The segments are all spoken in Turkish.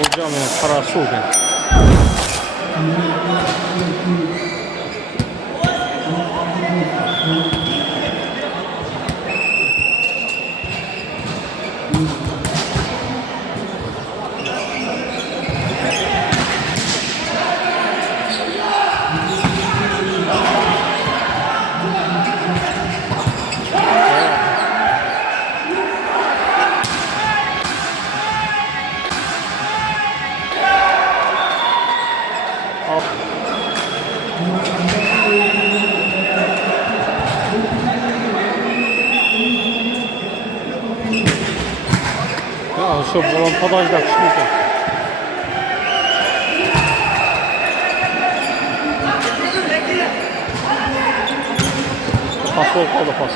Oğulcan menен Kara Suu eкен. Ya şu bulan podajda kuchli ekan. Pas bo'lib qoldi, pas.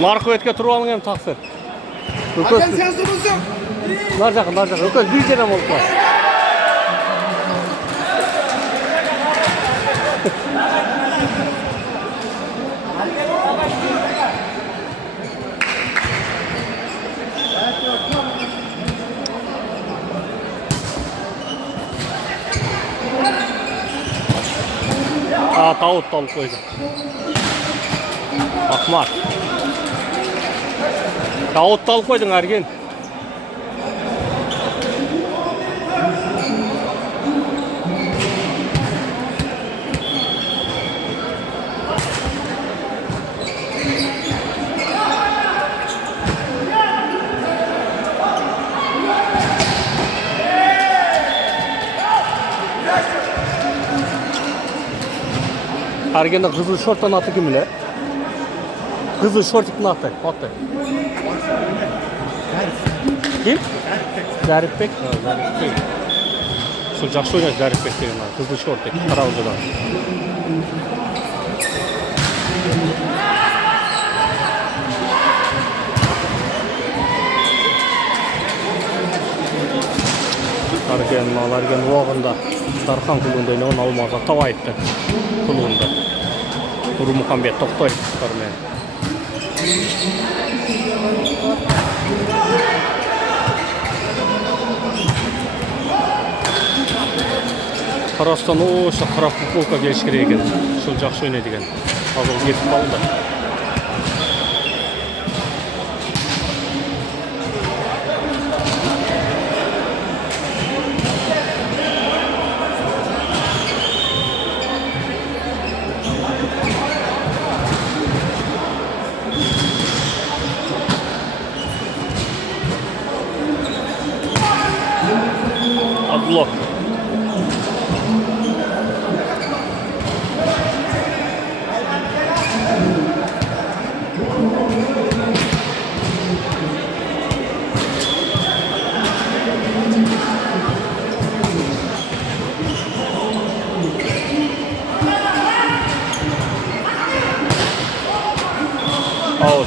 Markovetga turib oling ham taqsir. Akan sen surunsun. Nar жақын. Өкөл бир жерден болуп калат. Тауыт алып қойды. Ақмар. Тауытты алып қойдың, Арген. Арген'de kızıl şorttan atı kim bile? Kızıl şorttan atı. Kim? Zarifbek. Zarifbek. Şu жақсы ойнайды Зарипбек деген kızıl şort деген Қараұлжыдан. Арген уағында Дархан клубында ойнаған Алмаза Таваевтың клубында. Нұрмұхамбет Тоқтаевтармен. Қарастан ошы қара футболка келіш керек екен. Сол жақсы ойнайды екен. Азыр кетіп қалды. Блок. Out.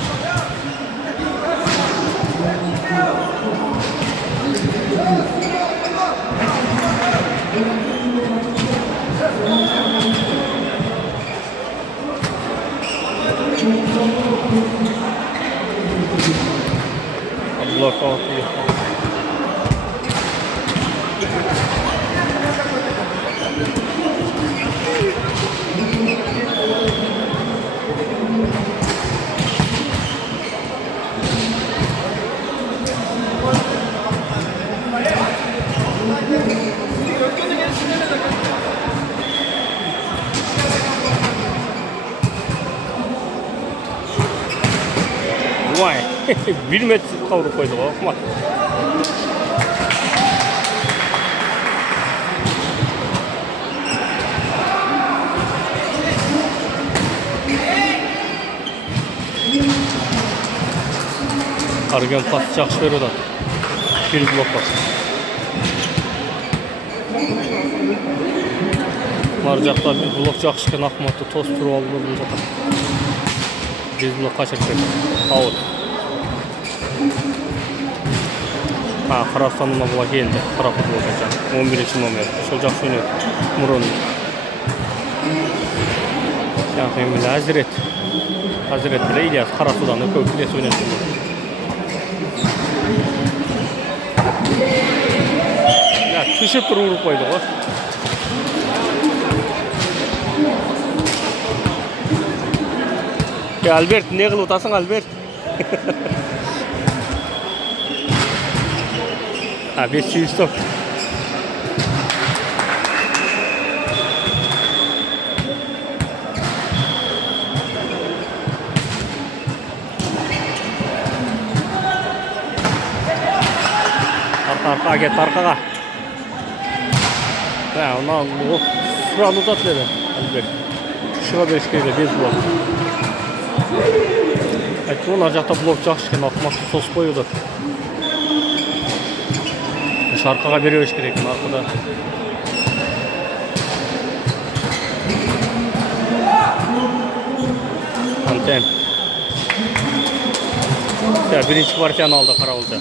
1 metre kavurup koyduk okuma. Argen pas жақсы береді. Bir blok var. Var жақта bir blok жақсы екен Ахматты тос тұрып алып болып жатыр. Bir blok қашырып берді. Ауыр. Қырғызстаннан бұла келді. Қара футбол качан. 11-ші номер. Сол жақсы ойнайды. Мұрын. Яғни міне Әзірет біле Ильяс Қарасудан көп білесі ойнайды. Түшіп тұрып ұрып қойды ғой. Альберт, не қылып отырсың, Альберт? 500 стоп. Arka get arkaga. Ondan sıranı uzatıldı. Şuna beşkeyle bez var. Onlar жақта blok жақшыкен Ахматты sos koyuyordu. Arkaga veriyor gerek arkada. Anten. Birinci partiyanı aldı Karavulda.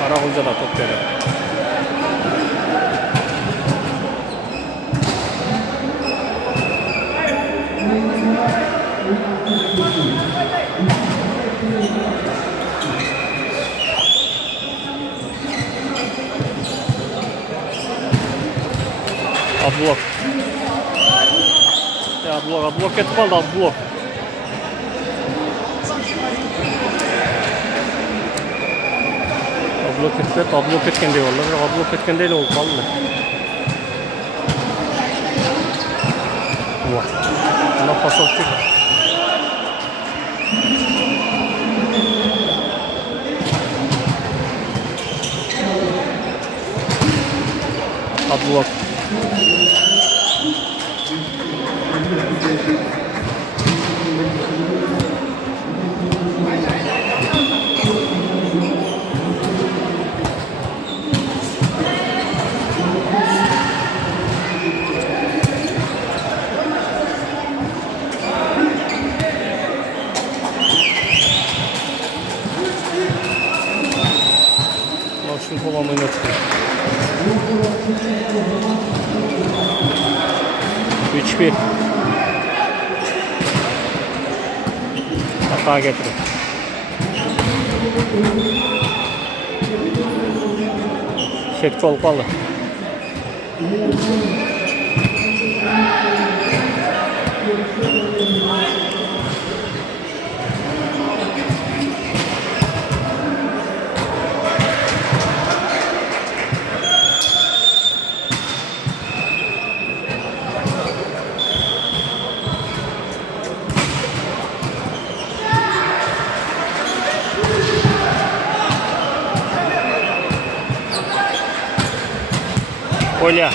Karagül'de da top veriyor. Abdullah. Ya Abdullah ketip kaldı Abdullah. Abdullah ketken diye vallahi. Abdullah ketken değil oldu kaldı. Vah. Buna pas attık. Abdullah. Şunu falan oynatıyor. 3-1. Hata getirin. Şekli olup aldı. Оля.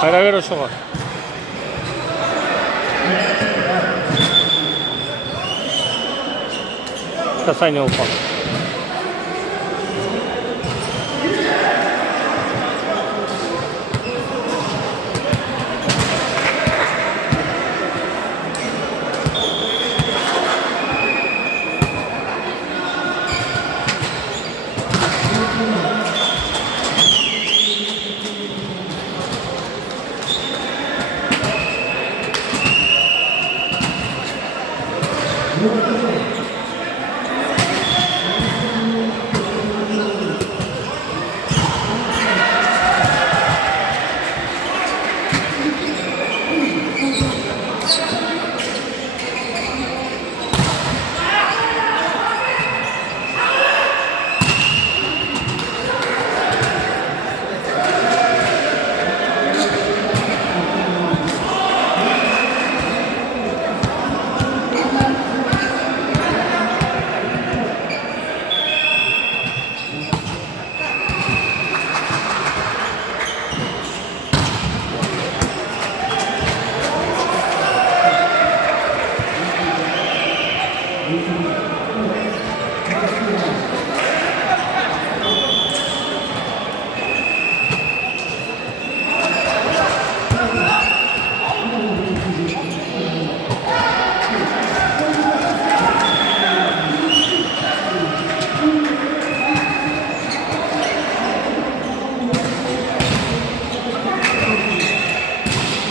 가위바위보로 쳐가. 자, 사인이 오빠.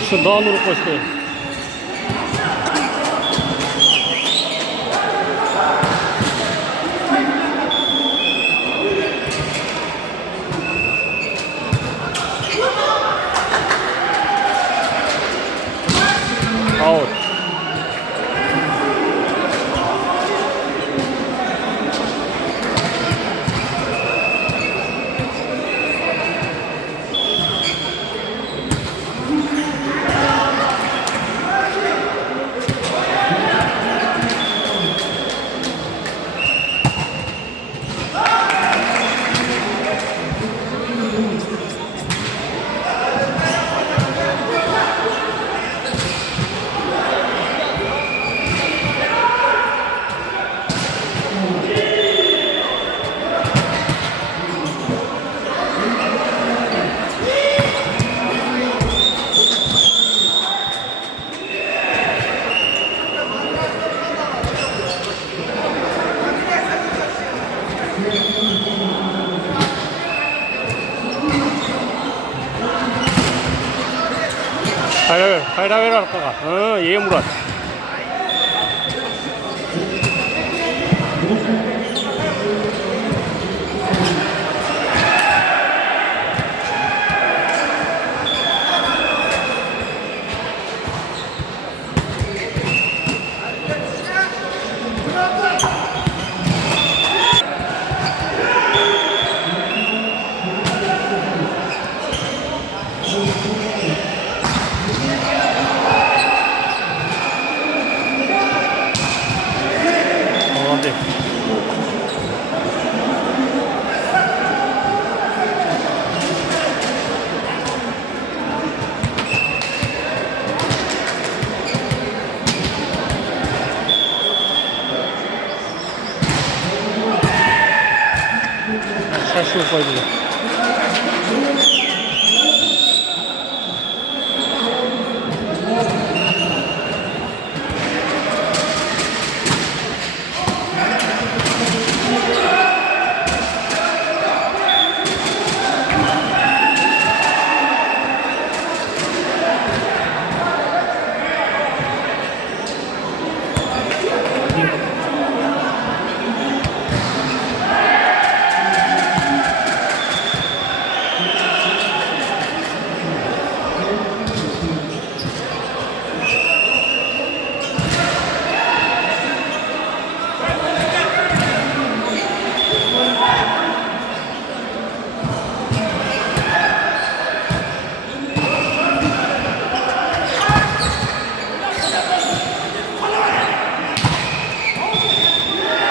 Şu dağın vurup başlayın. Out. 가위바위보 할 거가. 얘 물어. Şaşıyor koydu.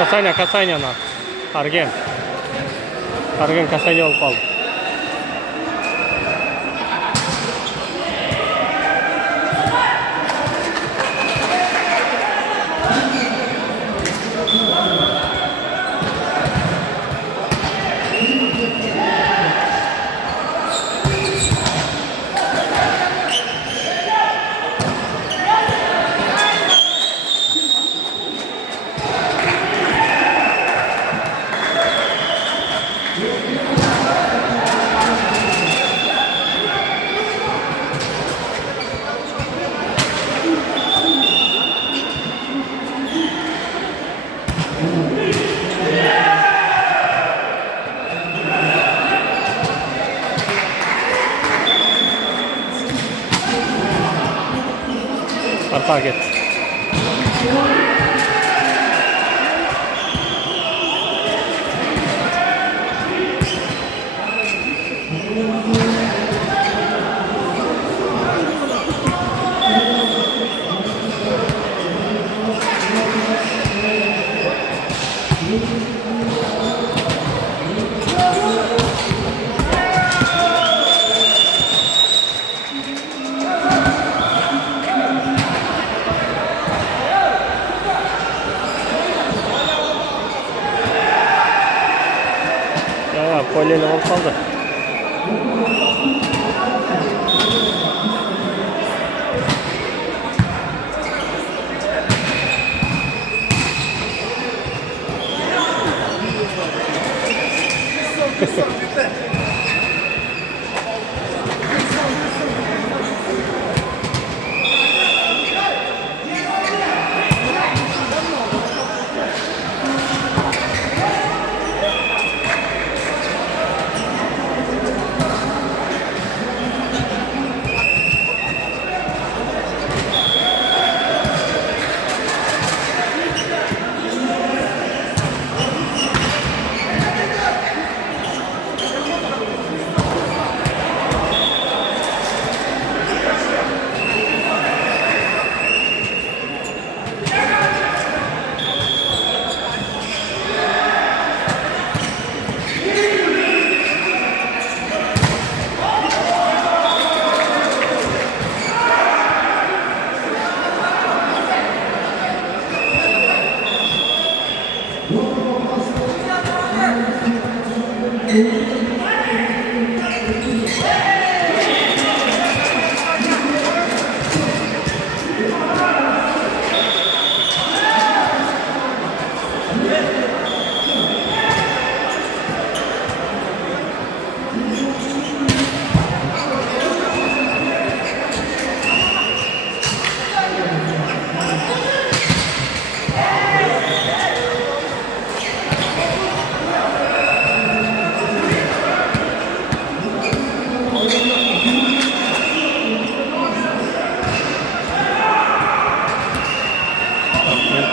Kasanya na. Argen Kasanya olib qoldi. Target. Ya kolyeyle olib qoldi.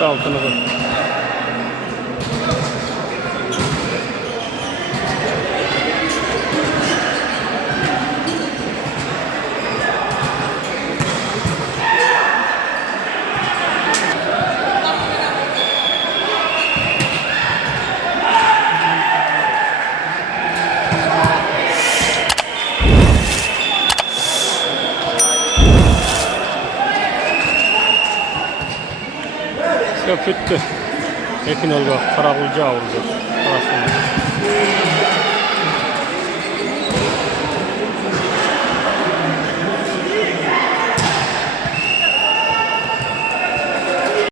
Altını da. Köpüttü. Ekin oldu. Karagulca avurdu. Arasında.